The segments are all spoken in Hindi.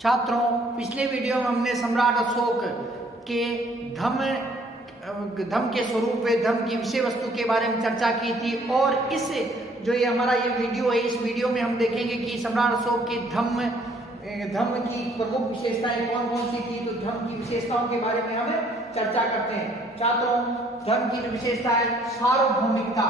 छात्रों, पिछले वीडियो में हमने सम्राट अशोक के धम्म के स्वरूप व धम्म की विषय वस्तु के बारे में चर्चा की थी। और इस जो ये हमारा ये वीडियो है, इस वीडियो में हम देखेंगे कि सम्राट अशोक के धम्म की प्रमुख विशेषताएं कौन कौन सी थी। तो धम्म की विशेषताओं के बारे में हम चर्चा करते हैं। छात्रों, धम्म की विशेषताएं सार्वभौमिकता,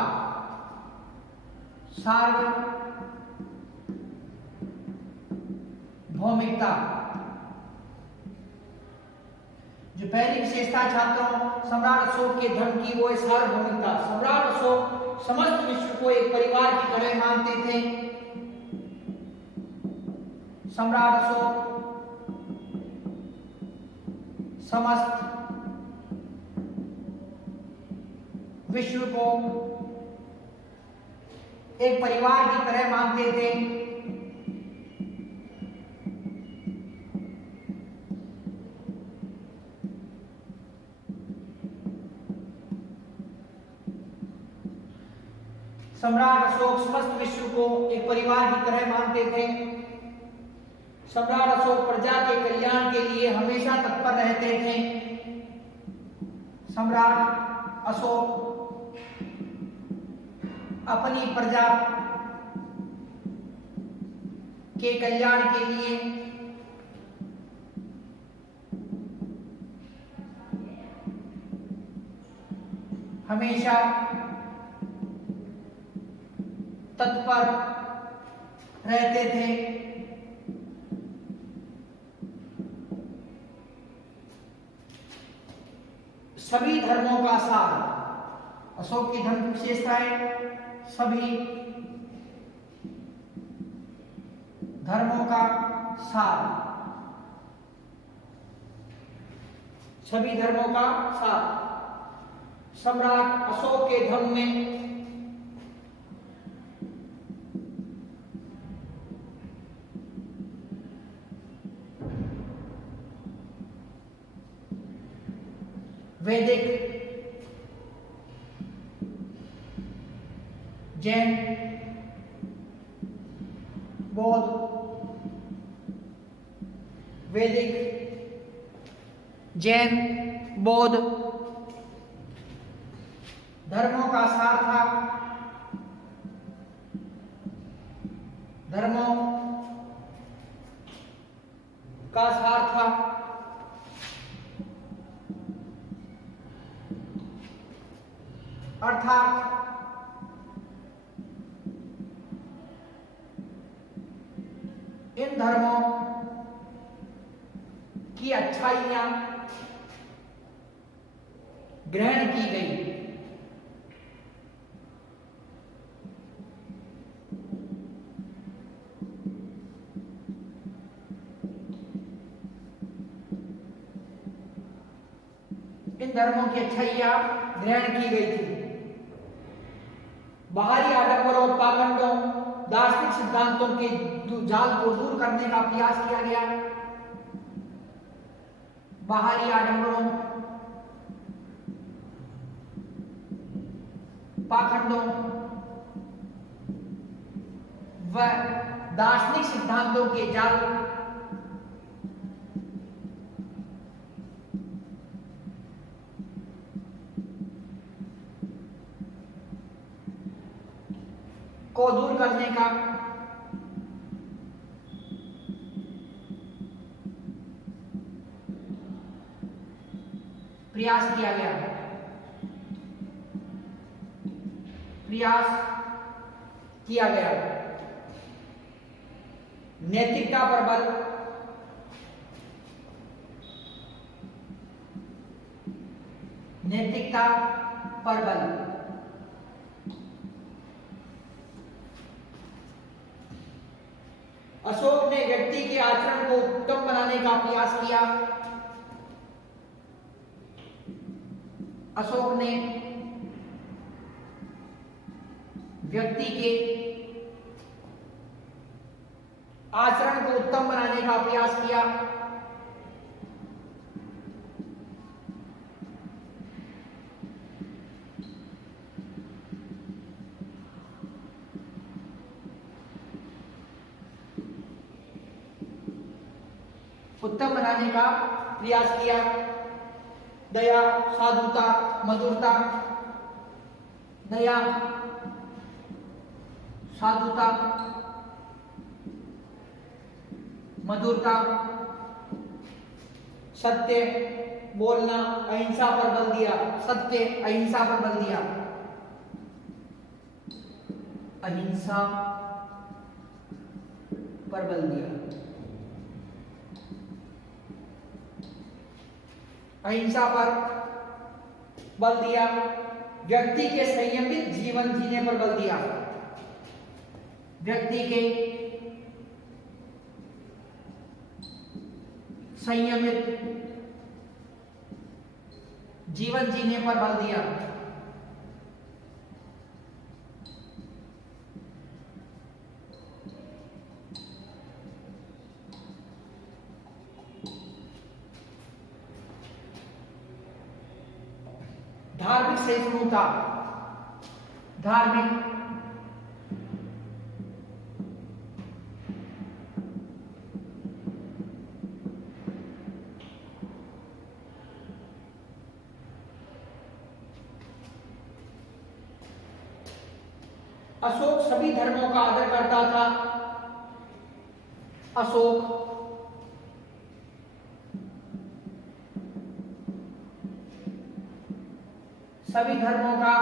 जो पहली विशेषता छात्रों सम्राट अशोक के धर्म की वो है सार्वभौमिकता। सम्राट अशोक समस्त विश्व को एक परिवार की तरह मानते थे। सम्राट अशोक समस्त विश्व को एक परिवार की तरह मानते थे। सम्राट अशोक समस्त विश्व को एक परिवार की तरह मानते थे। सम्राट अशोक प्रजा के कल्याण के लिए हमेशा तत्पर रहते थे। सम्राट अशोक अपनी प्रजा के कल्याण के लिए हमेशा तत्पर रहते थे। सभी धर्मों का सार, अशोक की धर्म विशेषताएं सभी धर्मों का सार, सभी धर्मों का सार। सम्राट अशोक के धर्म में वैदिक, जैन, बौद्ध, वैदिक, जैन, बौद्ध धर्मों का सार था। धर्मों का सार था। अर्थात इन धर्मों की अच्छाइयां ग्रहण की गई। इन धर्मों की अच्छाइयां ग्रहण की गई थी। बाहरी आडंबरों, पाखंडों, दार्शनिक सिद्धांतों के जाल को दूर करने का प्रयास किया गया। बाहरी आडंबरों, पाखंडों व दार्शनिक सिद्धांतों के जाल को दूर करने का प्रयास किया गया। नैतिकता पर बल, नैतिकता पर बल। अशोक ने व्यक्ति के आचरण को उत्तम बनाने का प्रयास किया। अशोक ने व्यक्ति के आचरण को उत्तम बनाने का प्रयास किया। उत्तम बनाने का प्रयास किया। दया, साधुता, मधुरता, दया, साधुता, मधुरता, सत्य बोलना, अहिंसा पर बल दिया। सत्य, अहिंसा पर बल दिया। अहिंसा पर बल दिया। अहिंसा पर बल दिया। व्यक्ति के संयमित जीवन जीने पर बल दिया। व्यक्ति के संयमित जीवन जीने पर बल दिया। धार्मिक सहिष्णुता, धार्मिक अशोक सभी धर्मों का आदर करता था। अशोक सभी धर्मों का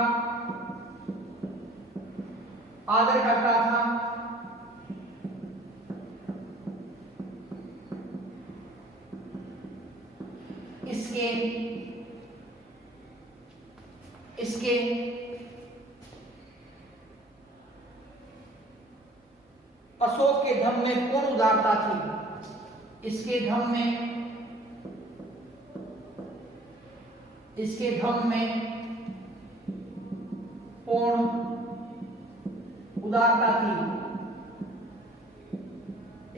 आदर करता था। इसके इसके अशोक के धम्म में पूर्ण उदारता थी। इसके धम्म में पूर्ण उदारता थी।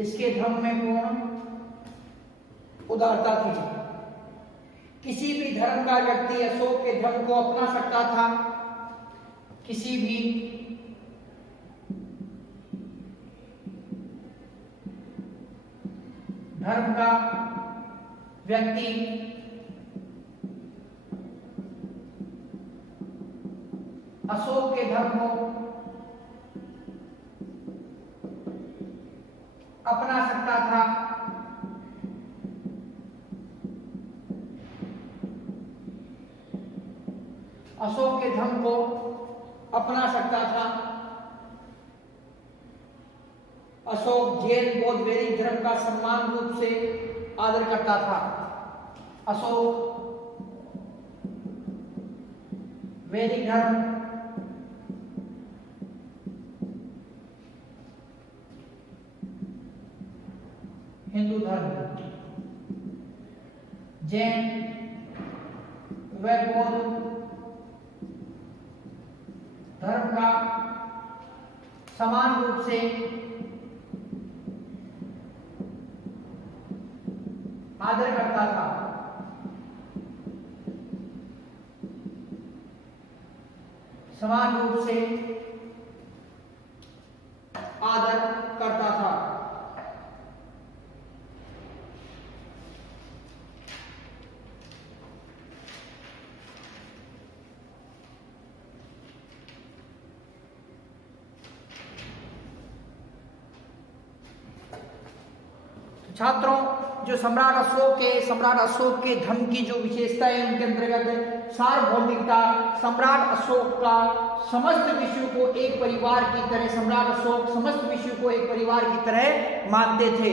इसके धम्म में पूर्ण उदारता थी। किसी भी धर्म का व्यक्ति अशोक के धर्म को अपना सकता था। किसी भी धर्म का व्यक्ति अशोक के धर्म को अपना सकता था। अशोक के धर्म को अपना सकता था। अशोक जैन बौद्ध वैदिक धर्म का सम्मान रूप से आदर करता था। अशोक वैदिक धर्म, हिंदू धर्म, जैन व बौद्ध धर्म का समान रूप से आदर करता था। समान रूप से आदर करता था। छात्रों, जो सम्राट अशोक के धम्म की जो विशेषता है उनके अंतर्गत सार्वभौमिकता। सम्राट अशोक का समस्त विश्व को एक परिवार की तरह, सम्राट अशोक समस्त विश्व को एक परिवार की तरह मानते थे।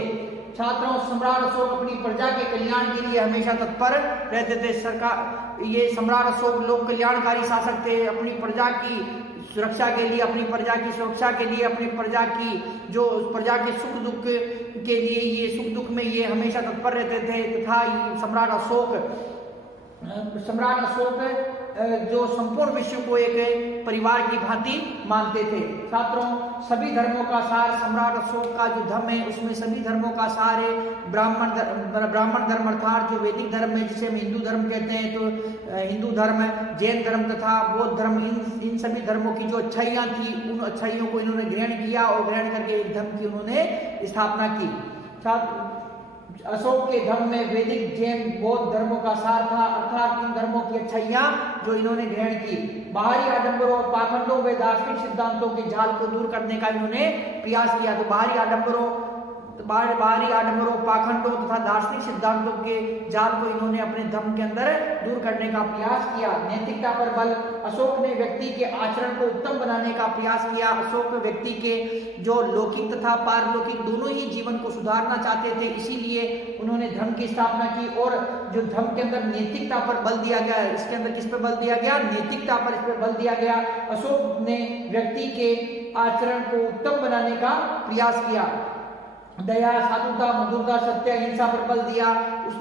छात्रों, सम्राट अशोक अपनी प्रजा के कल्याण के लिए हमेशा तत्पर रहते थे। सरकार, ये सम्राट अशोक लोक कल्याणकारी शासक थे। अपनी प्रजा की सुरक्षा के लिए, अपनी प्रजा की सुरक्षा के लिए, अपनी प्रजा की जो प्रजा के सुख दुख के लिए, ये सुख दुख में ये हमेशा तत्पर रहते थे। तथा सम्राट अशोक जो संपूर्ण विश्व को एक परिवार की भांति मानते थे। छात्रों, सभी धर्मों का सार सम्राट अशोक का जो धर्म है उसमें सभी धर्मों का सार है। ब्राह्मण धर्म अर्थात जो वैदिक धर्म है जिसे हम हिंदू धर्म कहते हैं, तो हिंदू धर्म, जैन धर्म तथा बौद्ध धर्म, इन सभी धर्मों की जो अच्छाइयाँ थी उन अच्छाइयों को इन्होंने ग्रहण किया और ग्रहण करके एक धर्म की उन्होंने स्थापना की। अशोक के धर्म में वैदिक, जैन, बौद्ध धर्मों का सार था, अर्थात इन धर्मों की अच्छाइयां जो इन्होंने ग्रहण की। बाहरी आडंबरों, पाखंडों व दार्शनिक सिद्धांतों के जाल को दूर करने का इन्होंने प्रयास किया। तो बाहरी आडंबरों, पाखंडों तथा दार्शनिक सिद्धांतों के जाल को इन्होंने अपने धर्म के अंदर दूर करने का प्रयास किया। नैतिकता पर बल, अशोक ने व्यक्ति के आचरण को उत्तम बनाने का प्रयास किया। अशोक व्यक्ति के जो लौकिक तथा पारलौकिक दोनों ही जीवन को सुधारना चाहते थे, इसीलिए उन्होंने धर्म की स्थापना की। और जो धर्म के अंदर नैतिकता पर बल दिया गया, इसके अंदर किस पर बल दिया गया? नैतिकता पर इस पर बल दिया गया। अशोक ने व्यक्ति के आचरण को उत्तम बनाने का प्रयास किया। दया, साधुता, मधुरता, सत्य, अहिंसा पर बल दिया।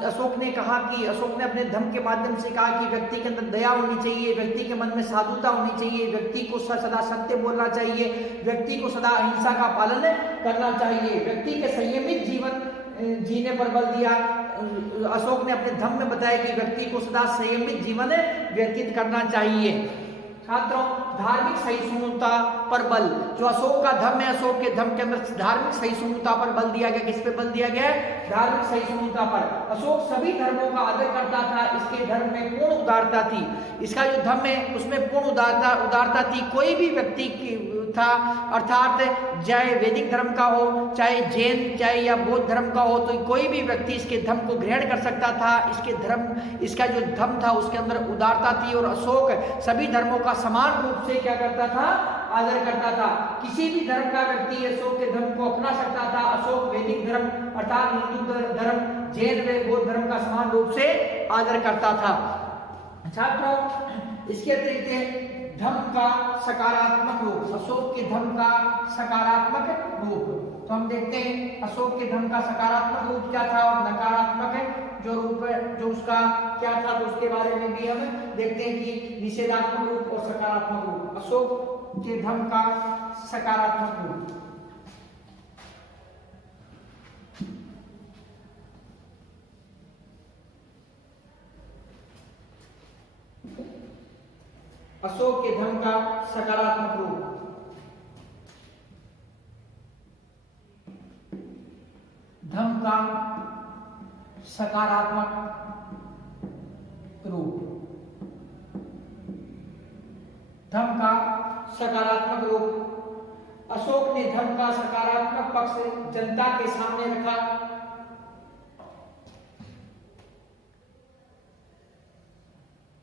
अशोक ने कहा कि अशोक ने अपने धर्म के माध्यम से कहा कि व्यक्ति के अंदर दया होनी चाहिए, व्यक्ति के मन में साधुता होनी चाहिए, व्यक्ति को सदा सत्य बोलना चाहिए, व्यक्ति को सदा अहिंसा का पालन करना चाहिए, व्यक्ति के संयमित जीवन जीने पर बल दिया। अशोक ने अपने धर्म में बताया कि व्यक्ति को सदा संयमित जीवन व्यतीत करना चाहिए। छात्रों, धार्मिक सहिष्णुता पर बल, जो अशोक का धर्म है, अशोक के धर्म के अंदर धार्मिक सहिष्णुता पर बल दिया गया। किस पे बल दिया गया? धार्मिक सहिष्णुता पर। अशोक सभी धर्मों का आदर करता था, इसके धर्म में पूर्ण उदारता थी। इसका जो धर्म है उसमें पूर्ण उदारता थी। कोई भी व्यक्ति था, अर्थात चाहे वैदिक धर्म का हो, चाहे जैन, चाहे या बौद्ध धर्म का हो, तो कोई भी व्यक्ति इसके धर्म को ग्रहण कर सकता था। इसका जो धर्म था उसके अंदर उदारता थी। और अशोक सभी धर्मों का समान रूप से क्या करता था? आदर करता था। किसी भी धर्म का व्यक्ति अशोक के धर्म को अपना सकता था। अशोक वैदिक धर्म अर्थात हिंदू धर्म, जैन व बौद्ध धर्म का समान रूप से आदर करता था। छात्रों, इसके अतिरिक्त धर्म का सकारात्मक रूप, अशोक के धर्म का सकारात्मक रूप, तो हम देखते हैं अशोक के धर्म का सकारात्मक रूप क्या था और नकारात्मक जो रूप जो उसका क्या था, तो उसके बारे में भी हम देखते हैं कि निषेधात्मक रूप और सकारात्मक रूप। अशोक के धर्म का सकारात्मक रूप, अशोक के धर्म का सकारात्मक रूप, धर्म का सकारात्मक रूप, धर्म का सकारात्मक रूप। अशोक ने धर्म का सकारात्मक पक्ष जनता के सामने रखा।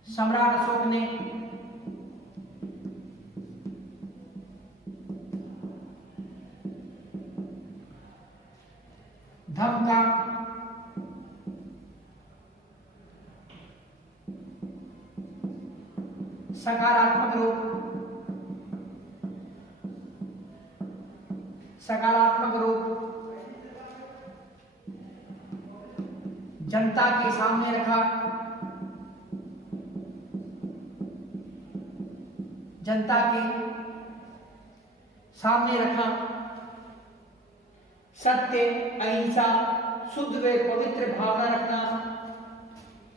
सम्राट अशोक ने धर्म का सकारात्मक रूप, जनता के सामने रखा। जनता के सामने रखा। सत्य, अहिंसा, शुद्ध व पवित्र भावना रखना।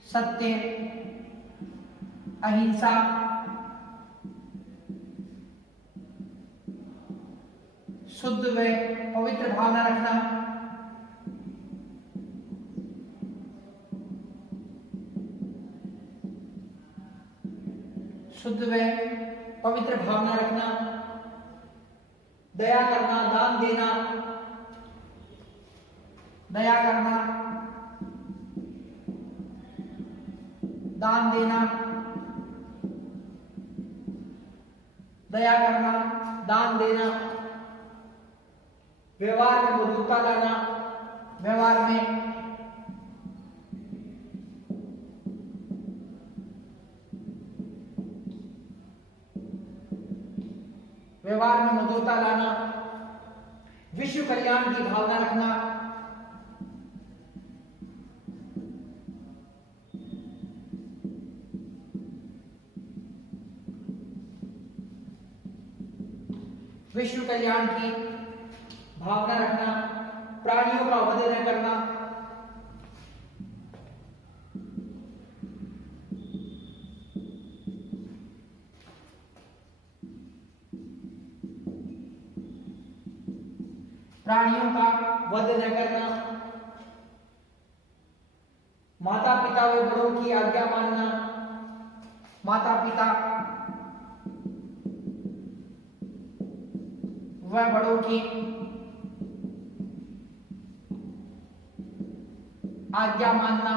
सत्य, अहिंसा, शुद्ध व पवित्र भावना रखना। शुद्ध व पवित्र भावना रखना। दया करना, दान देना। दया करना, दान देना। दया करना, दान देना। व्यवहार में मधुरता लाना। व्यवहार में मधुरता लाना। विश्व कल्याण की भावना रखना। विश्व कल्याण की भावना रखना। प्राणियों का वध न करना। प्राणियों का वध न करना। माता पिता व बड़ों की आज्ञा मानना, माता पिता व बड़ों की आज्ञा मानना,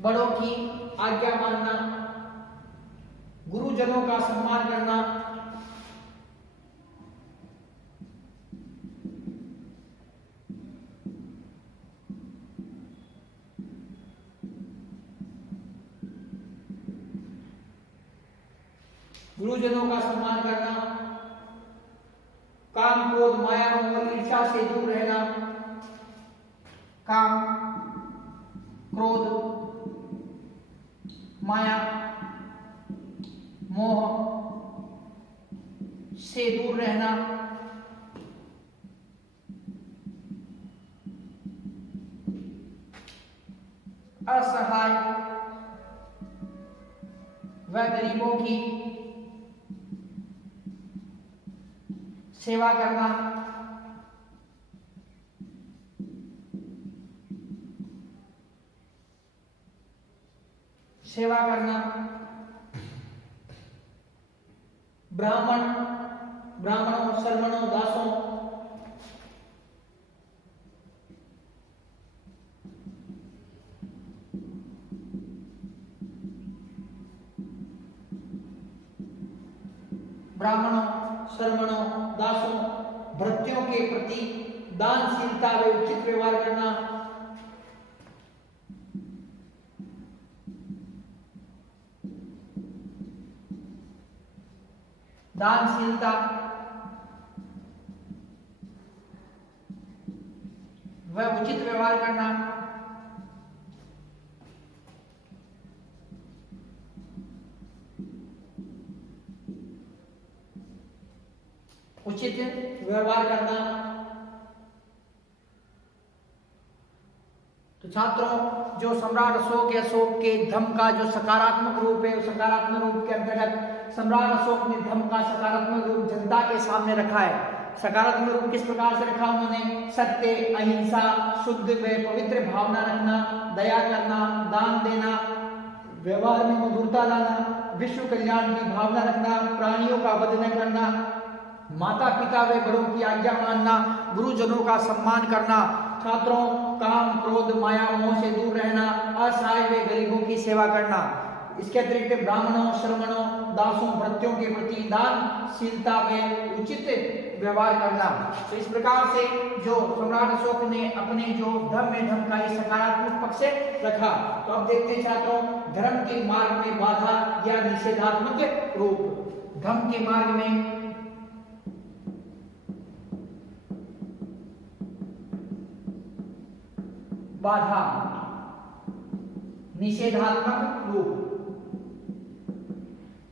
बड़ों की आज्ञा मानना, गुरुजनों का सम्मान करना, गुरुजनों का सम्मान करना, काम क्रोध माया मोह ईर्ष्या से दूर रहना, काम क्रोध माया मोह से दूर रहना, असहाय व गरीबों की सेवा करना, सेवा करना, ब्राह्मणों शर्मणों दासों ब्राह्मणों शर्मणों दासों भृत्यों के प्रति दानशीलता व उचित व्यवहार करना, दानशीलता व उचित व्यवहार करना, उचित व्यवहार करना। तो छात्रों, जो सम्राट अशोक के धम्म का जो सकारात्मक रूप है, उस सकारात्मक रूप के अंतर्गत सम्राट अशोक ने धम्म का सकारात्मक रूप जनता के सामने रखा है। सकारात्मक रूप किस प्रकार से रखा उन्होंने? सत्य, अहिंसा, शुद्ध व पवित्र भावना रखना, दया करना, दान देना, व्यवहार में मधुरता लाना, विश्व कल्याण की भावना रखना, प्राणियों का वध न करना, माता पिता व बड़ों की आज्ञा मानना, गुरुजनों का सम्मान करना। छात्रों, काम क्रोध माया मोह से दूर रहना, असहाय व गरीबों की सेवा करना। इसके अतिरिक्त ब्राह्मणों श्रमणों दासों भृत्यों के प्रति दानशीलता व उचित व्यवहार करना। तो इस प्रकार से जो सम्राट अशोक ने अपने जो धर्म में धर्म का सकारात्मक पक्ष से रखा। तो अब देखते हैं छात्रों, धर्म के मार्ग में बाधा या निषेधात्मक रूप। धर्म के मार्ग में बाधा, निषेधात्मक रूप।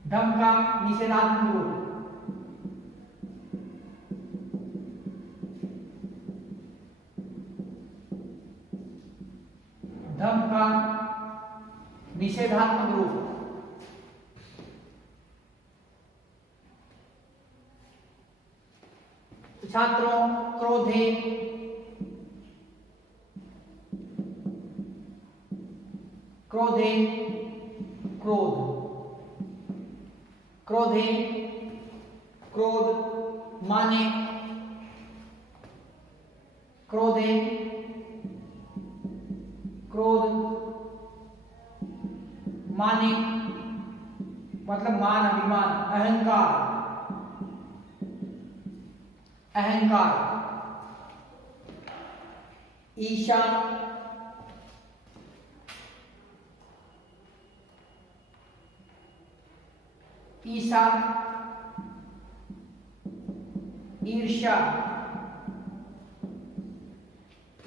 धम्म का निषेधात्मक रूप। धम्म का निषेधात्मक रूप। छात्रों, क्रोधे क्रोधे क्रोध, क्रोधे क्रोध माने, क्रोधे क्रोध माने मतलब मान अभिमान, अहंकार, अहंकार, ईर्ष्या, ईसा, ईर्ष्या,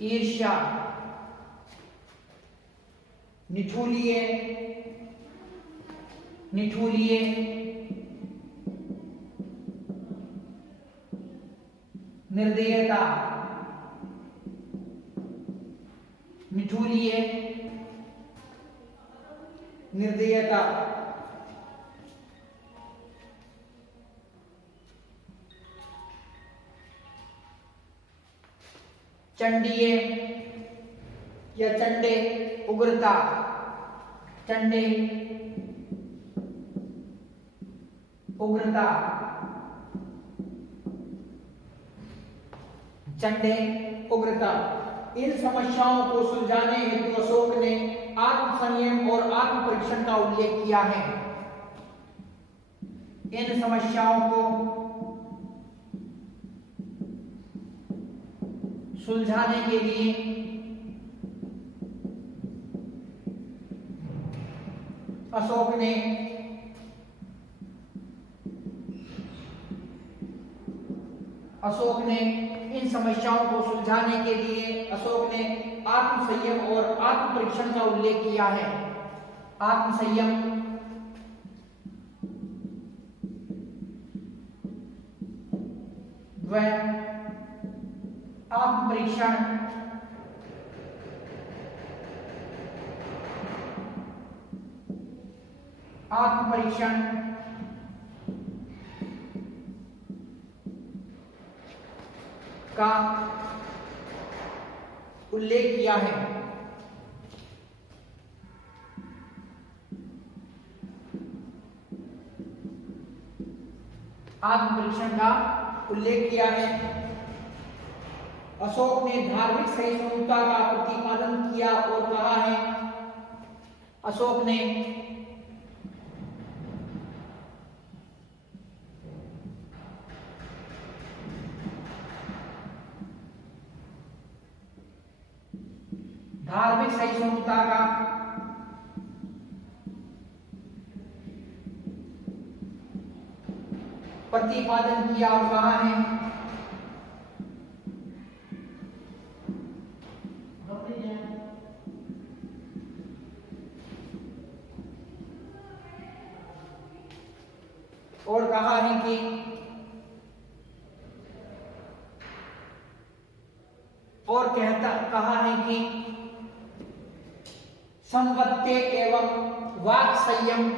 ईर्ष्या, निठुलिए, निठुलिए, निर्दयता, निठुलिए, निर्दयता, चंडीय, या चंडे उग्रता, चंडे उग्रता, चंडे उग्रता। इन समस्याओं को सुलझाने हेतु अशोक ने आत्म संयम और आत्म परीक्षण का उल्लेख किया है। इन समस्याओं को सुलझाने के लिए अशोक ने इन समस्याओं को सुलझाने के लिए अशोक ने आत्म संयम और आत्म परीक्षण का उल्लेख किया है। आत्म संयम व आत्म परीक्षण का उल्लेख किया है। आत्म परीक्षण का उल्लेख किया है। अशोक ने धार्मिक सहिष्णुता का प्रतिपादन किया और कहा है, अशोक ने धार्मिक सहिष्णुता का प्रतिपादन किया और कहा है, कहा है कि संवत्य एवं वाक् संयम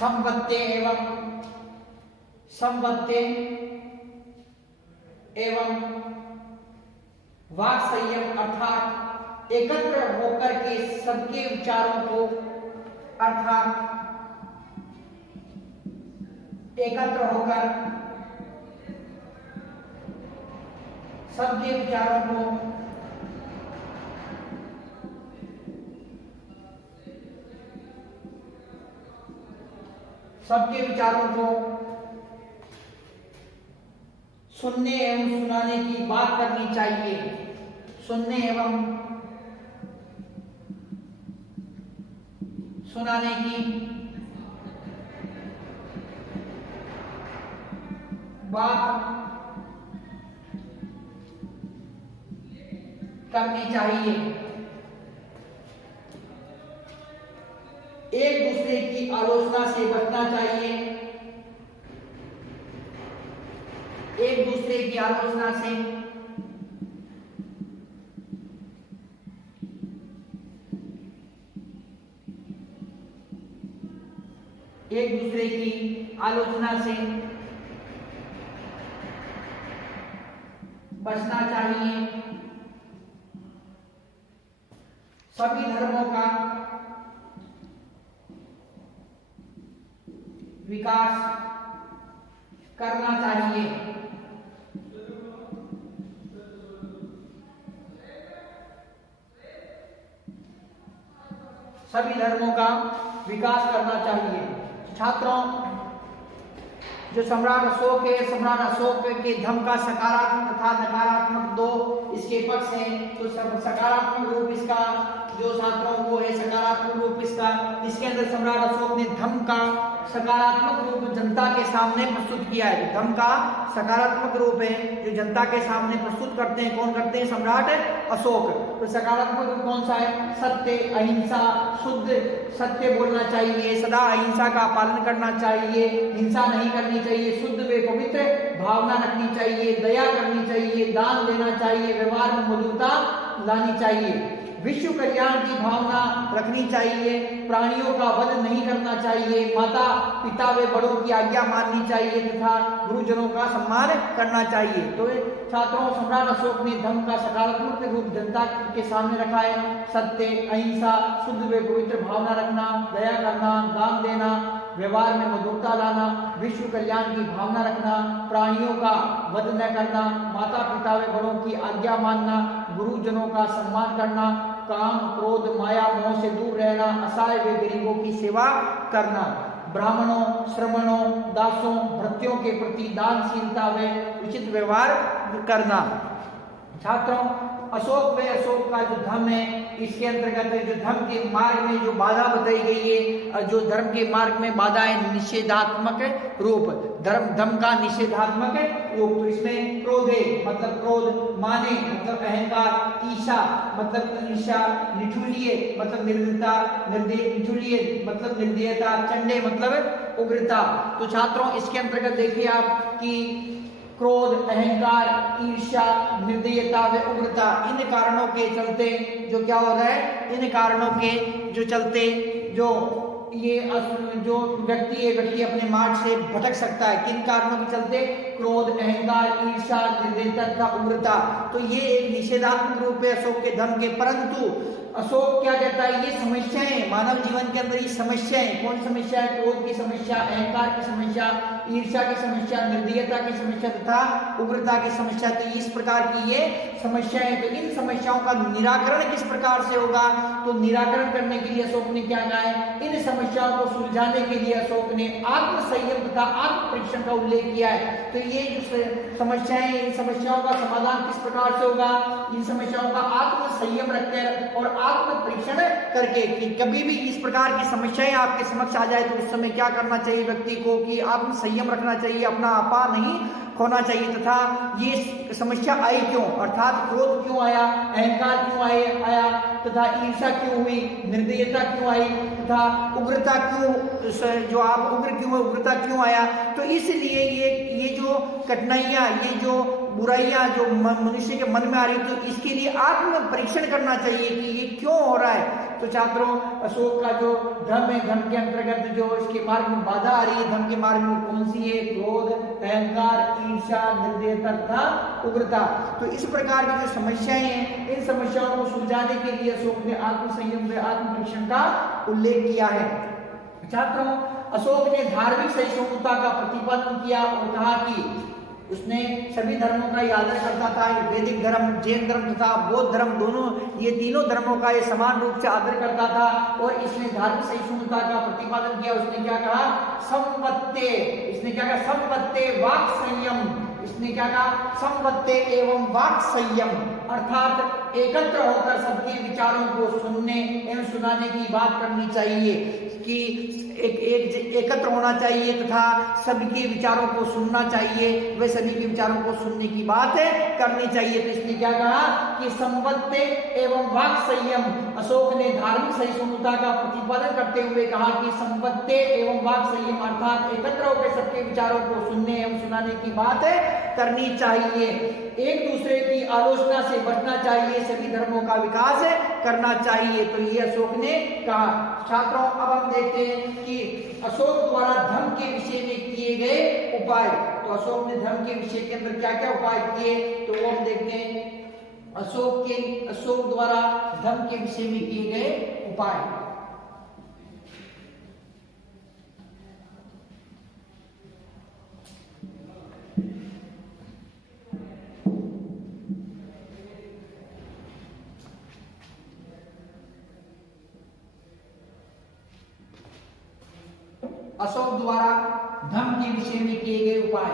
संवत्य एवं वाक् संयम अर्थात एकत्र होकर के सबके विचारों को एकत्र होकर सबके विचारों को सुनने एवं सुनाने की बात करनी चाहिए। सुनने एवं सुनाने की बात करनी चाहिए। एक दूसरे की आलोचना से बचना चाहिए। एक दूसरे की आलोचना से बचना चाहिए। सभी धर्मों का विकास करना चाहिए। सभी धर्मों का विकास करना चाहिए। छात्रों, जो सम्राट अशोक है, सम्राट अशोक के धम्म का सकारात्मक तथा नकारात्मक दो इसके पक्ष हैं। तो सकारात्मक रूप इसका जो छात्रों को है, सकारात्मक रूप इसके अंदर सम्राट अशोक ने धम्म का सकारात्मक रूप जनता के सामने प्रस्तुत किया है। धम्म का सकारात्मक रूप है जो जनता के सामने प्रस्तुत करते हैं। कौन करते हैं? सम्राट अशोक। तो सकारात्मक रूप कौन सा है? सत्य, अहिंसा, शुद्ध सत्य बोलना चाहिए, सदा अहिंसा का पालन करना चाहिए, हिंसा नहीं करनी चाहिए, शुद्ध व पवित्र भावना रखनी चाहिए, दया करनी चाहिए, दान देना चाहिए, व्यवहार में मधुरता लानी चाहिए। विश्व कल्याण की भावना रखनी चाहिए, प्राणियों का वध नहीं करना चाहिए, माता पिता व बड़ों की आज्ञा माननी चाहिए तथा गुरुजनों का सम्मान करना चाहिए। तो छात्रों, सम्राट अशोक ने धर्म का सकारात्मक रूप जनता के सामने रखा है। सत्य, अहिंसा, शुद्ध व पवित्र भावना रखना, दया करना, दान देना, व्यवहार में मधुरता लाना, विश्व कल्याण की भावना रखना, प्राणियों का वध न करना, माता पिता व बड़ों की आज्ञा मानना, गुरुजनों का सम्मान करना, काम, क्रोध, माया, मोह से दूर रहना, असहाय व गरीबों की सेवा करना, ब्राह्मणों, श्रमणों, दासों, भृत्यों के प्रति दानशीलता व उचित व्यवहार करना। छात्रों, अशोक व अशोक का जो धर्म है, इसके अंतर्गत जो धर्म के मार्ग में जो बाधा बताई गई है, जो धर्म के मार्ग में बाधा है, निषेधात्मक रूप, धर्म का निषेधात्मक रूप। तो इसमें क्रोधे मतलब क्रोध, माने मतलब अहंकार, ईर्षा मतलब ईर्षा, निठुलिए मतलब निर्दयता, निठुलिए मतलब निर्दयता, चंडे मतलब उग्रता। तो छात्रों, इसके अंतर्गत देखिए आप कि क्रोध, अहंकार, ईर्ष्या, निर्दयता व उग्रता, इन कारणों के चलते जो क्या हो रहा है, इन कारणों के जो चलते जो व्यक्ति अपने मार्ग से भटक सकता है। किन कारणों के चलते? क्रोध, अहंकार, ईर्ष्या, निर्दयता तथा उग्रता। तो ये एक निषेधात्मक रूप है अशोक के धर्म के। परंतु अशोक क्या कहता है, ये समस्याएं मानव जीवन के अंदर, ये समस्याएं कौन समस्या है? क्रोध की समस्या, अहंकार की समस्या, ईर्ष्या की समस्या, निर्दयता की समस्या तथा उग्रता की समस्या। तो इस प्रकार की ये समस्याएं, तो इन समस्याओं का निराकरण किस प्रकार से होगा? तो निराकरण करने के लिए अशोक ने क्या कहा है, इन समस्याओं को सुलझाने के लिए अशोक ने आत्म संयम तथा आत्म परीक्षण का उल्लेख किया है। तो ये जो समस्याएं, इन समस्याओं का समाधान किस प्रकार से होगा? इन समस्याओं का आत्म संयम रखकर और आत्म परीक्षण करके। कि कभी भी इस प्रकार की समस्याएं आपके समक्ष आ जाए तो उस समय क्या करना चाहिए व्यक्ति को कि आत्म संयम रखना चाहिए, अपना आपा नहीं खोना चाहिए। तथा ये समस्या आई क्यों, अर्थात क्रोध क्यों आया, अहंकार क्यों आया तथा ईर्ष्या क्यों हुई, निर्दयता क्यों आई तथा उग्रता क्यों, जो आप उग्र क्यों है, उग्रता क्यों आया। तो इसलिए ये जो कठिनाइयां, ये जो बुराइयां जो मनुष्य के मन में आ रही, तो इसके लिए आत्म परीक्षण करना चाहिए कि ये क्यों हो रहा है। तो छात्रों, अशोक का जो धर्म है, धर्म के अंतर्गत जो इसके मार्ग में बाधा आ रही है, धर्म के मार्ग में कौन सी है? क्रोध, अहंकार, ईर्ष्या, निर्दयता तथा उग्रता। तो इस प्रकार की जो समस्याएं हैं, इन समस्याओं को सुलझाने के लिए अशोक ने आत्म संयम व आत्म परीक्षण का उल्लेख किया है। छात्रों, अशोक ने धार्मिक सहिष्णुता का प्रतिपादन किया और कहा कि उसने सभी धर्मों का ही आदर करता था। वैदिक धर्म, जैन धर्म तथा बौद्ध धर्म, दोनों ये तीनों धर्मों का ये समान रूप से आदर करता था। और इसने धार्मिक सहिष्णुता का प्रतिपादन किया। उसने क्या कहा? संपत्ति, इसने क्या कहा? संपत्ति वाक् संयम, इसने क्या कहा? संपत्ति एवं वाक् संयम, अर्थात एकत्र होकर सबके विचारों को सुनने एवं सुनाने की बात करनी चाहिए कि एकत्र होना चाहिए तथा सबके विचारों को सुनना चाहिए, वे सभी के विचारों को सुनने की बात करनी चाहिए। तो इसने क्या कहा कि संपत्ति एवं वाक् संयम, अशोक ने धार्मिक सहिष्णुता का प्रतिपादन करते हुए कहा कि संपत्ति एवं वाक् संयम अर्थात एकत्र होकर सबके विचारों को सुनने एवं सुनाने की बात करनी चाहिए, एक दूसरे की आलोचना से बचना चाहिए, सभी धर्मों का विकास करना चाहिए। तो ये अशोक ने कहा। छात्रों, अब हम देखते हैं कि अशोक द्वारा धर्म के विषय में किए गए उपाय। तो अशोक ने धर्म के विषय के अंदर क्या क्या उपाय किए, तो वो हम देखते हैं। अशोक द्वारा धर्म के विषय में किए गए उपाय। अशोक द्वारा धर्म के विषय में किए गए उपाय।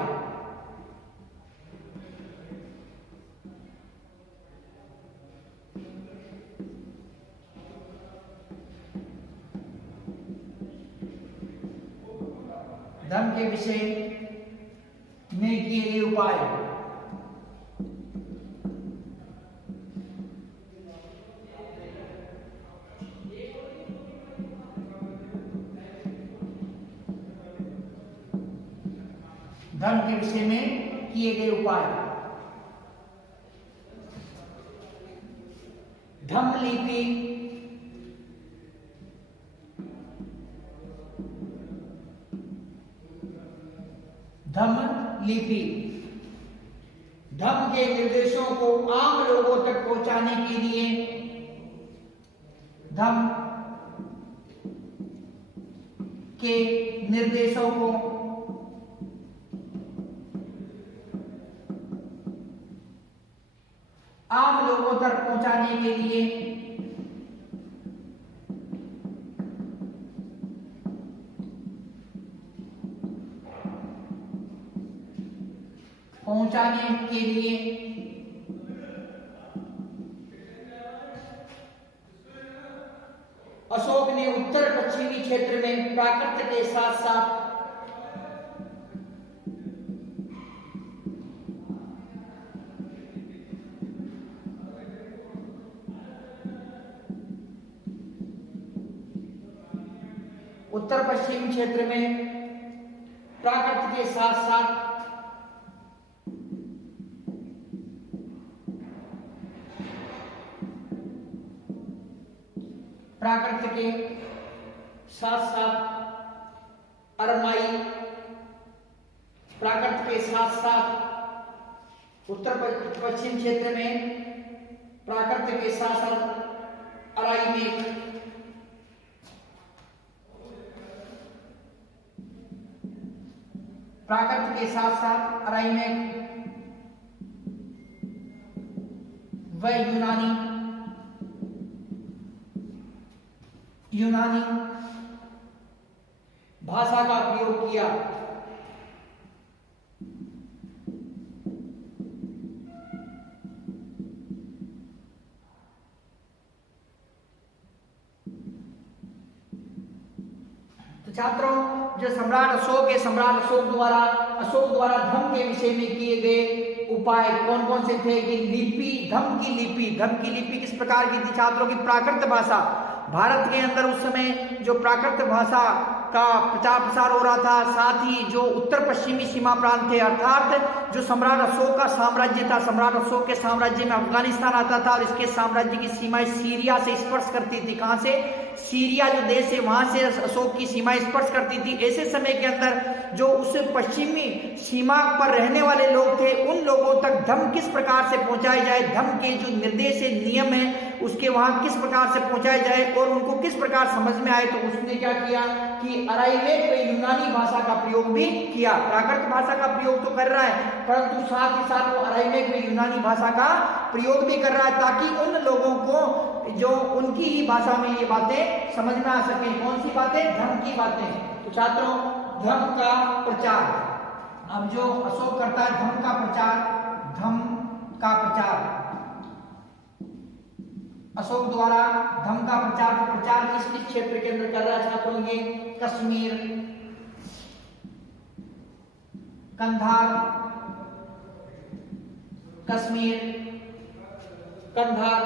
धर्म के विषय में किए गए उपाय। धर्म के विषय में किए गए उपाय। धम्म लिपि धम्म लिपि। धम्म के निर्देशों को आम लोगों तक पहुंचाने के लिए धम्म के निर्देशों को आम लोगों तक पहुंचाने के लिए अशोक ने उत्तर पश्चिमी क्षेत्र में प्राकृत के साथ साथ उत्तर पश्चिमी क्षेत्र में प्राकृत के साथ साथ प्राकृत के साथ साथ अरमाई, प्राकृत के साथ साथ उत्तर पश्चिम क्षेत्र में प्राकृत के साथ साथ अराई में प्राकृत के साथ साथ अराई में व यूनानी भाषा का प्रयोग किया। तो छात्रों, जो सम्राट अशोक है, सम्राट अशोक द्वारा धम्म के विषय में किए गए उपाय कौन कौन से थे कि लिपि, धम्म की लिपि किस प्रकार की थी छात्रों की? प्राकृत भाषा। भारत के अंदर उस समय जो प्राकृत भाषा का प्रचार प्रसार हो रहा था, साथ ही जो उत्तर पश्चिमी सीमा प्रांत थे, अर्थात जो सम्राट अशोक का साम्राज्य था, सम्राट अशोक के साम्राज्य में अफगानिस्तान आता था और इसके साम्राज्य की सीमाएं सीरिया से स्पर्श करती थी। कहां से? सीरिया जो देश है वहां से अशोक की सीमाएं स्पर्श करती थी। ऐसे समय के अंदर जो उस पश्चिमी सीमा पर रहने वाले लोग थे, उन लोगों तक धम्म किस प्रकार से पहुंचाया जाए, धम्म के जो निर्देश है, नियम है, उसके वहां किस प्रकार से पहुंचाया जाए और उनको किस प्रकार समझ में आए, तो उसने क्या किया कि अराइवेट में यूनानी भाषा का प्रयोग भी किया। प्राकृत भाषा का प्रयोग तो कर रहा है, परंतु साथ ही साथ वो अराइवेट में यूनानी भाषा का प्रयोग भी कर रहा है, ताकि उन लोगों को जो उनकी ही भाषा में ये बातें समझ में आ सके। कौन सी बातें? धर्म की बातें। तो छात्रों, धर्म का प्रचार, अब जो अशोक करता है धर्म का प्रचार, अशोक द्वारा धर्म का प्रचार किस किस क्षेत्र के अंदर कर रहा है छात्रों? ये कश्मीर, कंधार,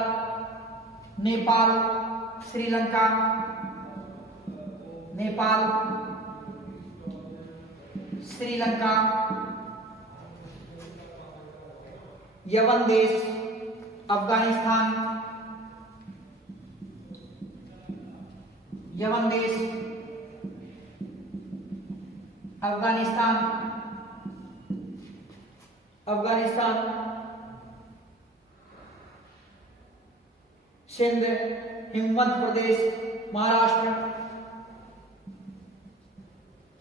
नेपाल, श्रीलंका, यवन देश, अफगानिस्तान, सिंध, हिमवंत प्रदेश, महाराष्ट्र,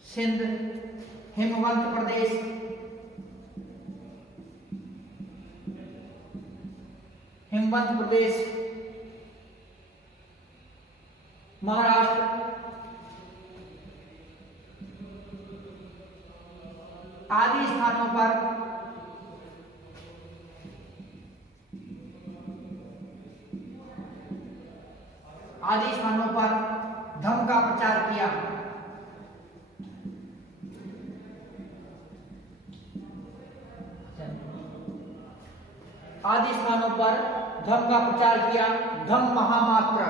सिंध, हिमवंत प्रदेश, महाराष्ट्र, आदि स्थानों पर धम्म का प्रचार किया। आदि स्थानों पर धम्म का प्रचार किया। धम्म महापात्र,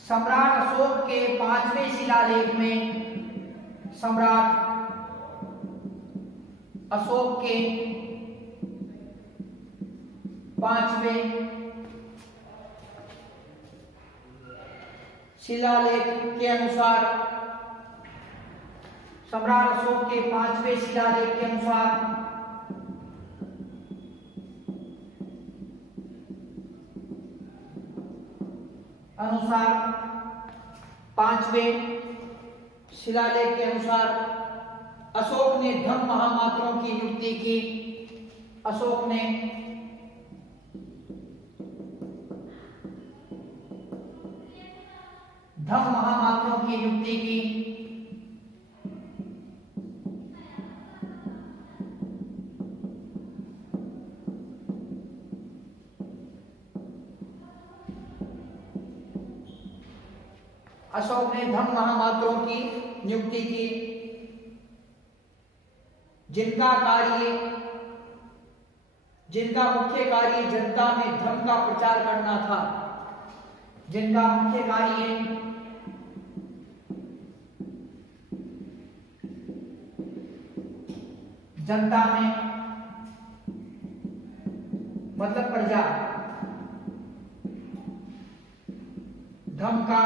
सम्राट अशोक के 5वें शिलालेख में सम्राट अशोक के 5वें शिलालेख के अनुसार, सम्राट अशोक के 5वें शिलालेख के अनुसार पांचवें शिलालेख के अनुसार अशोक ने धम्म महामात्रों की नियुक्ति की। अशोक ने धम्म महामात्रों की नियुक्ति की। अशोक ने धम्म महामात्रों की नियुक्ति की, जिनका मुख्य कार्य जनता में धर्म का प्रचार करना था। जिनका मुख्य कार्य जनता में मतलब प्रजा धर्म का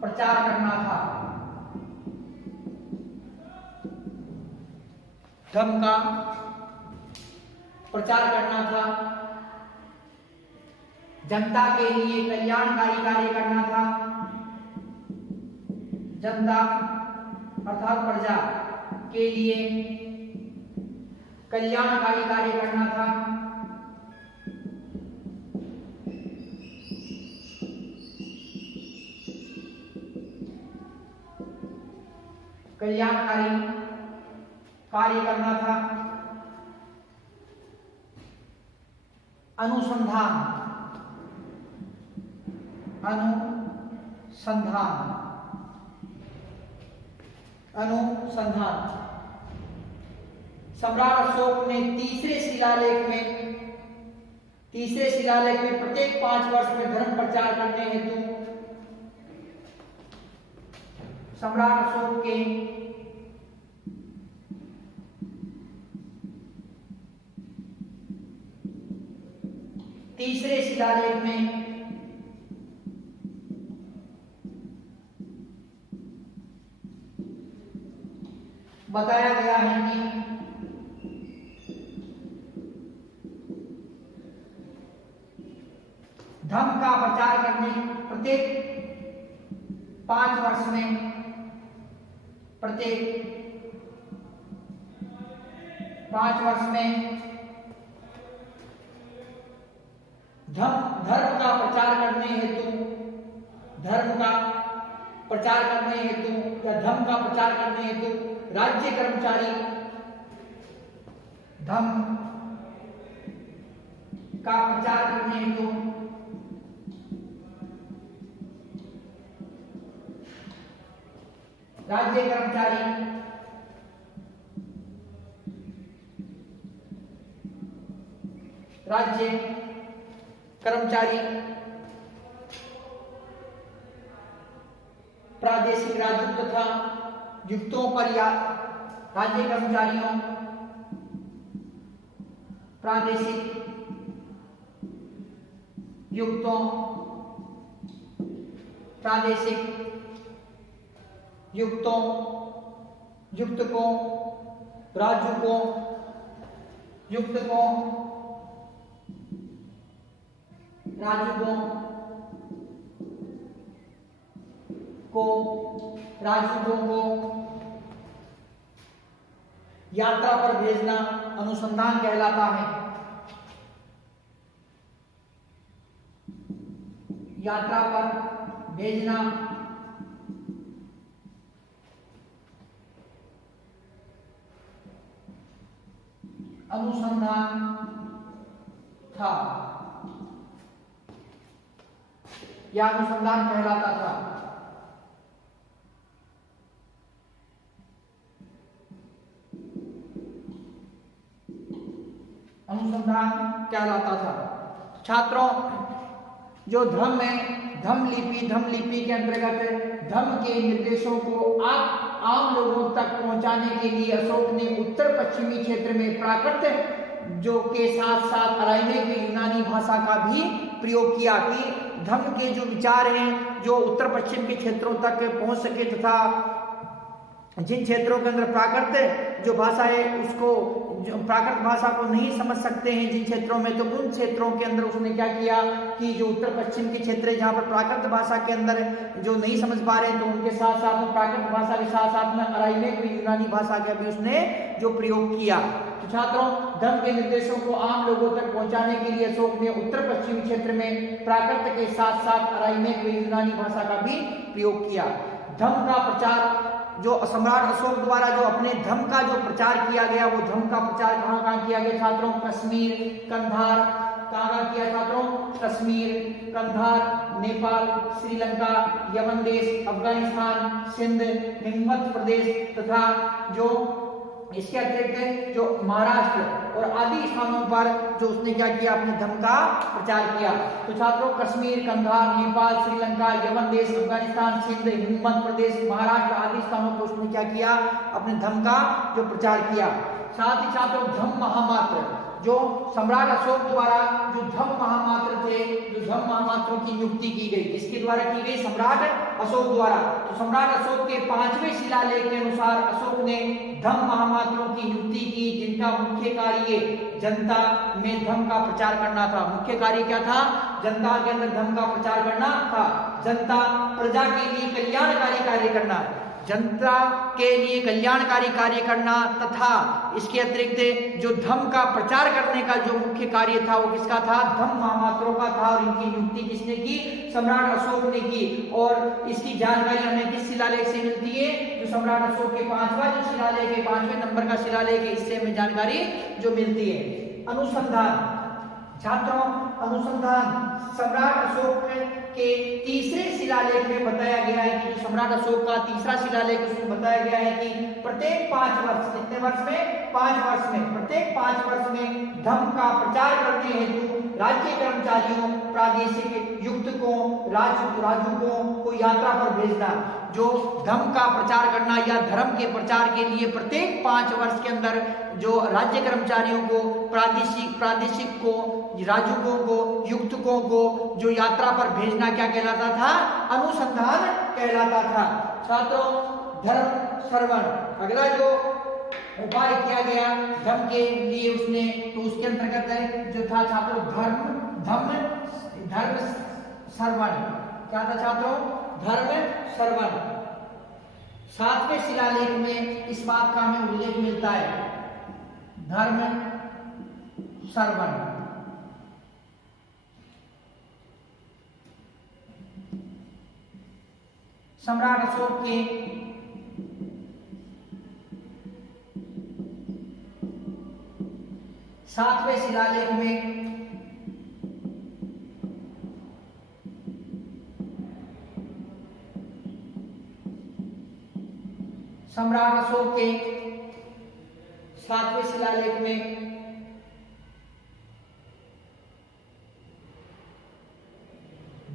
प्रचार करना था। धर्म का प्रचार करना था, जनता के लिए कल्याणकारी कार्य करना था। जनता अर्थात प्रजा के लिए कल्याणकारी कार्य करना था। कल्याणकारी कार्य करना था। अनुसंधान सम्राट अशोक ने तीसरे शिलालेख में प्रत्येक 5 वर्ष में धर्म प्रचार करने हेतु सम्राट अशोक के तीसरे शिलालेख में बताया गया है कि धर्म का प्रचार करने प्रत्येक 5 वर्ष में धर्म का प्रचार करने हेतु या धर्म का प्रचार करने हेतु राज्य कर्मचारी धर्म का प्रचार करने हेतु राज्य कर्मचारी प्रादेशिक राजस्व तथा युक्तों पर या राज्य कर्मचारियों प्रादेशिक युक्तों युक्तकों राजकों को यात्रा पर भेजना अनुसंधान कहलाता है। यात्रा पर भेजना अनुसंधान था या अनुसंधान कहलाता था। अनुसंधान कहलाता था। छात्रों, जो धम्म है, धम्म लिपि के अंतर्गत धम्म के निर्देशों को आम लोगों तक पहुंचाने के लिए अशोक ने उत्तर पश्चिमी क्षेत्र में प्राकृत जो के साथ साथ अराइमेक यूनानी भाषा का भी प्रयोग किया कि धम्म के जो विचार हैं जो उत्तर पश्चिम के क्षेत्रों तक पहुंच सके तथा जिन क्षेत्रों के अंदर प्राकृत जो भाषा है उसको जो प्राकृत भाषा को नहीं समझ सकते हैं जिन क्षेत्रों में, तो उन क्षेत्रों के अंदर उसने क्या किया कि जो उत्तर पश्चिम के क्षेत्र है जहाँ पर प्राकृत भाषा के अंदर जो नहीं समझ पा रहे हैं तो उनके साथ साथ में प्राकृत भाषा के साथ साथ में अराइमेक यूनानी भाषा का भी उसने जो प्रयोग किया। तो छात्रों, धम्म के निर्देशों को आम लोगों तक पहुंचाने के लिए अशोक ने उत्तर पश्चिमी क्षेत्र में प्राकृत के साथ साथ अराइमेक यूनानी भाषा का भी प्रयोग किया। धम्म का प्रचार जो सम्राट अशोक द्वारा जो अपने धम्म का जो प्रचार किया गया, वो धम्म का प्रचार कहाँ किया गया छात्रों? कश्मीर, कंधार, कहाँ किया छात्रों? कश्मीर, कंधार, नेपाल, श्रीलंका, यमन देश, अफगानिस्तान, सिंध, हिमाचल प्रदेश तथा जो इसके अतिरिक्त जो महाराष्ट्र और आदि स्थानों पर जो उसने क्या किया, अपने धर्म का प्रचार किया। तो छात्रों, कश्मीर, कंधार, नेपाल, श्रीलंका, यमन देश, अफगानिस्तान, सिंध, हिमाचल प्रदेश, महाराष्ट्र आदि स्थानों पर उसने क्या किया, अपने धर्म का जो प्रचार किया। साथ ही छात्रों, धम्म महामात्र जो सम्राट अशोक द्वारा जो धम्म महामात्र थे, जो धम्म महामात्रों की नियुक्ति की गई, किसके द्वारा की गई? सम्राट अशोक द्वारा। तो सम्राट अशोक के 5वें शिलालेख के अनुसार अशोक ने धम्म महामात्रों की नियुक्ति की, जिनका मुख्य कार्य जनता में धम्म का प्रचार करना था। मुख्य कार्य क्या था? जनता के अंदर धम्म का प्रचार करना था। जनता प्रजा के लिए कल्याणकारी कार्य करना, जनता के लिए कल्याणकारी कार्य करना तथा इसके अतिरिक्त जो धम्म का प्रचार करने का जो मुख्य कार्य था वो किसका था? धम्म महामात्रों का था। और इनकी नियुक्ति किसने की? सम्राट अशोक ने की। और इसकी जानकारी हमें किस शिलालेख से मिलती है? जो सम्राट अशोक के 5वां जो शिलालेख है, 5वें नंबर का शिलालेख है, इससे हमें जानकारी जो मिलती है। अनुसंधान छात्रों, अनुसंधान सम्राट अशोक के 3रे शिलालेख में बताया गया है कि जो सम्राट अशोक का 3रा शिलालेख उसमें बताया गया है कि प्रत्येक 5 वर्ष, कितने वर्ष में? 5 वर्ष में, प्रत्येक 5 वर्ष में धम्म का प्रचार करने हेतु राज्य कर्मचारियों, प्रादेशिक युक्तकों, राजूकों को यात्रा पर भेजना। जो धम्म का प्रचार करना या धर्म के प्रचार के लिए प्रत्येक 5 वर्ष के अंदर जो राज्य कर्मचारियों को, प्रादेशिक को, राजूकों को, युक्तकों को जो यात्रा पर भेजना क्या कहलाता था? अनुसंधान कहलाता था। छात्रों, धर्म श्रवण अगला जो उपाय किया गया धर्म के लिए उसने, तो उसके अंतर्गत जो था छात्रों धर्म श्रवण। क्या था छात्रों? धर्म श्रवण। 7वें शिलालेख में इस बात का हमें उल्लेख मिलता है, धर्म श्रवण। सम्राट अशोक के 7वें शिलालेख में सम्राट अशोक के 7वें शिलालेख में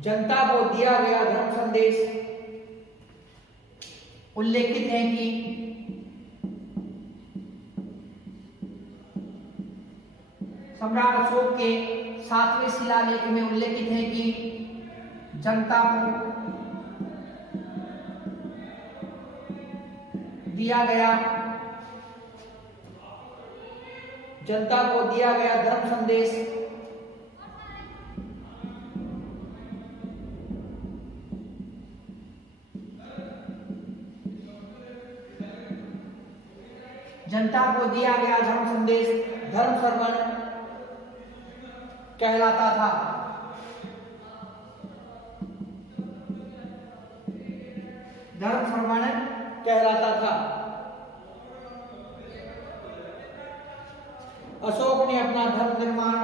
जनता को दिया गया धर्म संदेश उल्लेखित है कि सम्राट अशोक के 7वें शिलालेख में उल्लेखित है कि जनता को दिया गया धर्म संदेश धर्म श्रवण कहलाता था। धर्म श्रवण कहलाता था। अशोक ने अपना धर्म निर्माण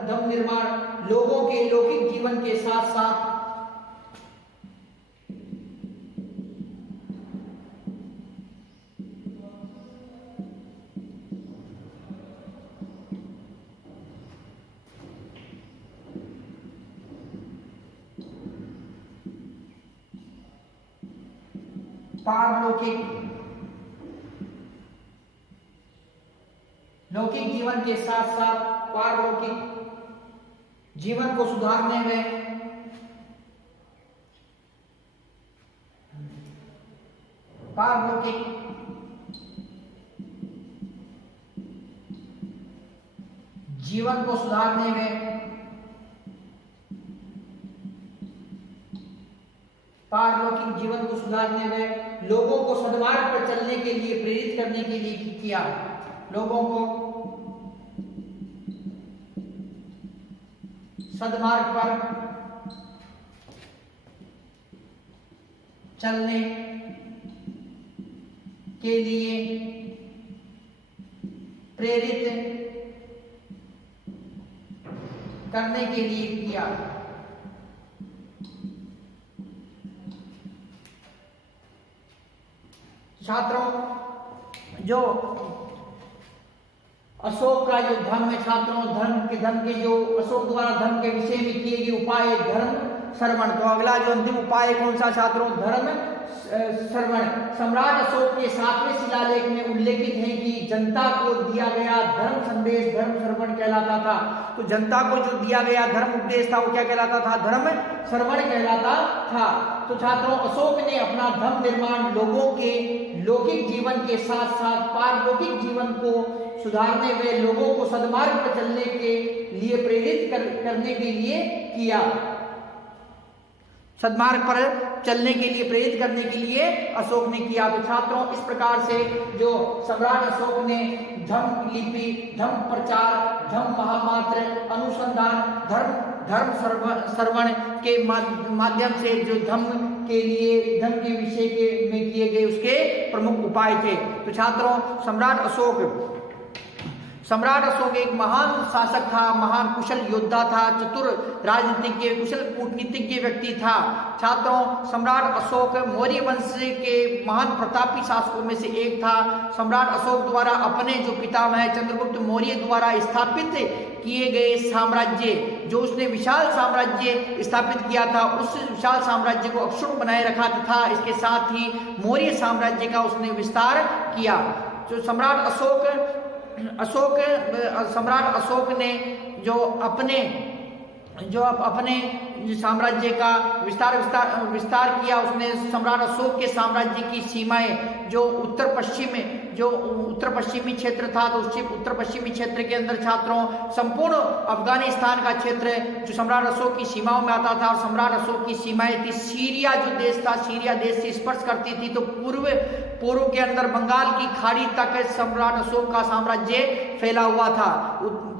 धर्म निर्माण लोगों के लौकिक जीवन के साथ साथ पारलौकिक लौकिक जीवन के साथ साथ पारलौकिक जीवन को सुधारने में पारलौकिक जीवन को सुधारने में पारलौकिक जीवन को सुधारने में लोगों को सद्मार्ग पर चलने के लिए प्रेरित करने के लिए किया। लोगों को सद्मार्ग पर चलने के लिए प्रेरित करने के लिए किया। छात्रों, जो अशोक का जो धर्म है, छात्रों धर्म के जो अशोक द्वारा धर्म के विषय में किए गए उपाय धर्म श्रवण। तो अगला जो अंतिम उपाय कौन सा छात्रों? धर्म श्रवण। सम्राट अशोक के 7वें शिलालेख में उल्लेखित है कि जनता को दिया गया धर्म संदेश धर्म श्रवण कहलाता था। तो जनता को जो दिया गया धर्म उपदेश था वो क्या कहलाता था? धर्म श्रवण कहलाता था। तो छात्रों, अशोक ने अपना धर्म निर्माण लोगों के लौकिक जीवन के साथ साथ पारलौकिक जीवन को सुधारने में लोगों को सद्मार्ग पर चलने के लिए प्रेरित करने के लिए किया। सद्मार्ग पर चलने के लिए प्रेरित करने के लिए अशोक ने किया। तो छात्रों, इस प्रकार से जो सम्राट अशोक ने धम्म लिपि, धम्म प्रचार, धम्म महामात्र, अनुसंधान, धर्म श्रवण के माध्यम से जो धम्म के लिए धम्म के विषय के में किए गए उसके प्रमुख उपाय थे। तो छात्रों, सम्राट अशोक एक महान शासक था, महान कुशल योद्धा था, चतुर राजनीतिज्ञ, कुशल कूटनीतिज्ञ व्यक्ति था। छात्रों, सम्राट अशोक मौर्य वंश के महान प्रतापी शासकों में से एक था। सम्राट अशोक द्वारा अपने जो पितामह चंद्रगुप्त मौर्य द्वारा स्थापित किए गए साम्राज्य, जो उसने विशाल साम्राज्य स्थापित किया था, उस विशाल साम्राज्य को अक्षुण्ण बनाए रखा था। इसके साथ ही मौर्य साम्राज्य का उसने विस्तार किया। जो सम्राट अशोक ने जो अपने साम्राज्य का विस्तार किया, उसने सम्राट अशोक के साम्राज्य की सीमाएं जो उत्तर पश्चिमी क्षेत्र था, तो उस उत्तर पश्चिमी क्षेत्र के अंदर छात्रों संपूर्ण अफगानिस्तान का क्षेत्र जो सम्राट अशोक की सीमाओं में आता था, और सम्राट अशोक की सीमाएं थी सीरिया जो देश था, सीरिया देश से स्पर्श करती थी। तो पूर्व के अंदर बंगाल की खाड़ी तक सम्राट अशोक का साम्राज्य फैला हुआ था।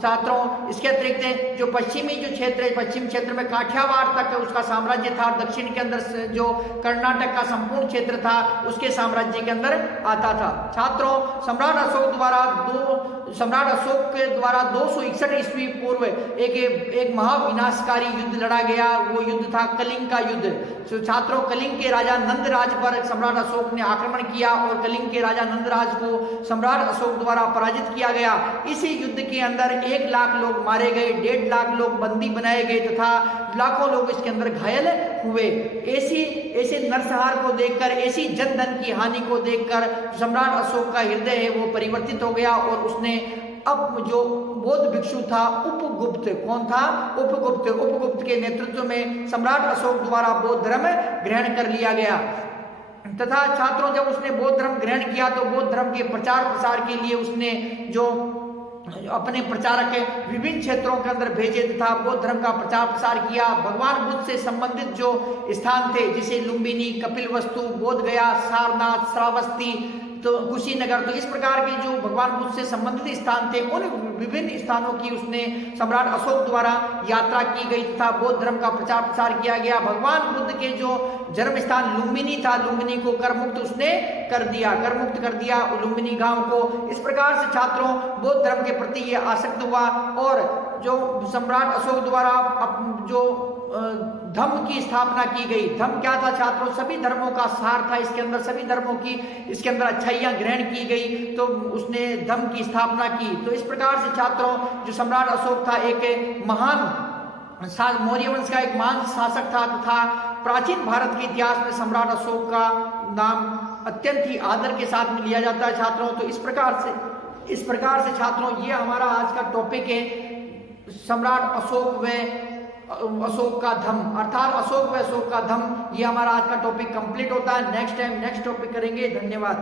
छात्रों, इसके अतिरिक्त जो पश्चिमी जो क्षेत्र है, पश्चिम क्षेत्र में काठियावाड़ तक उसका साम्राज्य था, दक्षिण के अंदर जो कर्नाटक का संपूर्ण क्षेत्र था उसके साम्राज्य के अंदर आता था। छात्रों, सम्राट अशोक के द्वारा 261 ईस्वी पूर्व एक महाविनाशकारी युद्ध लड़ा गया। वो युद्ध था कलिंग का युद्ध। तो छात्रों, कलिंग के राजा नंदराज पर सम्राट अशोक ने आक्रमण किया और कलिंग के राजा नंदराज को सम्राट अशोक द्वारा पराजित किया गया। इसी युद्ध के अंदर 1 लाख लोग मारे गए, 1.5 लाख लोग बंदी बनाए गए तथा लाखों लोग इसके अंदर घायल हुए। ऐसे नरसंहार को देखकर, ऐसी जन धन की हानि को देखकर सम्राट अशोक का हृदय है वो परिवर्तित हो गया, और उसने अब जो बौद्ध भिक्षु था उपगुप्त, कौन था? उपगुप्त के नेतृत्व में सम्राट अशोक द्वारा बौद्ध धर्म ग्रहण कर लिया गया। तथा छात्रों, जब उसने बौद्ध धर्म ग्रहण किया तो बौद्ध धर्म के प्रचार प्रसार के लिए उसने जो अपने प्रचारक विभिन्न क्षेत्रों के अंदर भेजे तथा बौद्ध धर्म का प्रचार प्रसार किया। भगवान बुद्ध से संबंधित जो स्थान थे जैसे लुम्बिनी, कपिलवस्तु, बोध गया, सारनाथ, श्रावस्ती, तो कुशीनगर, तो इस प्रकार के जो भगवान बुद्ध से संबंधित स्थान थे उन विभिन्न स्थानों की उसने सम्राट अशोक द्वारा यात्रा की गई तथा बौद्ध धर्म का प्रचार प्रसार किया गया। भगवान बुद्ध के जो जन्म स्थान लुम्बिनी था, लुम्बिनी को करमुक्त उसने कर दिया लुम्बिनी गांव को। इस प्रकार से छात्रों, बौद्ध धर्म के प्रति ये आसक्त हुआ, और जो सम्राट अशोक द्वारा जो धम्म की स्थापना की गई। धम्म क्या था छात्रों? सभी धर्मों का सार था, इसके अंदर सभी धर्मों की इसके अंदर अच्छाइयां ग्रहण की गई, तो उसने धम्म की स्थापना की। तो इस प्रकार से छात्रों, जो सम्राट अशोक था एक महान मौर्य वंश का एक महान शासक था तथा प्राचीन भारत के इतिहास में सम्राट अशोक का नाम अत्यंत ही आदर के साथ में लिया जाता है छात्रों। तो इस प्रकार से छात्रों ये हमारा आज का टॉपिक है, सम्राट अशोक व अशोक का धम्म, अर्थात अशोक व अशोक का धम्म। ये हमारा आज का टॉपिक कंप्लीट होता है। नेक्स्ट टाइम नेक्स्ट टॉपिक करेंगे। धन्यवाद।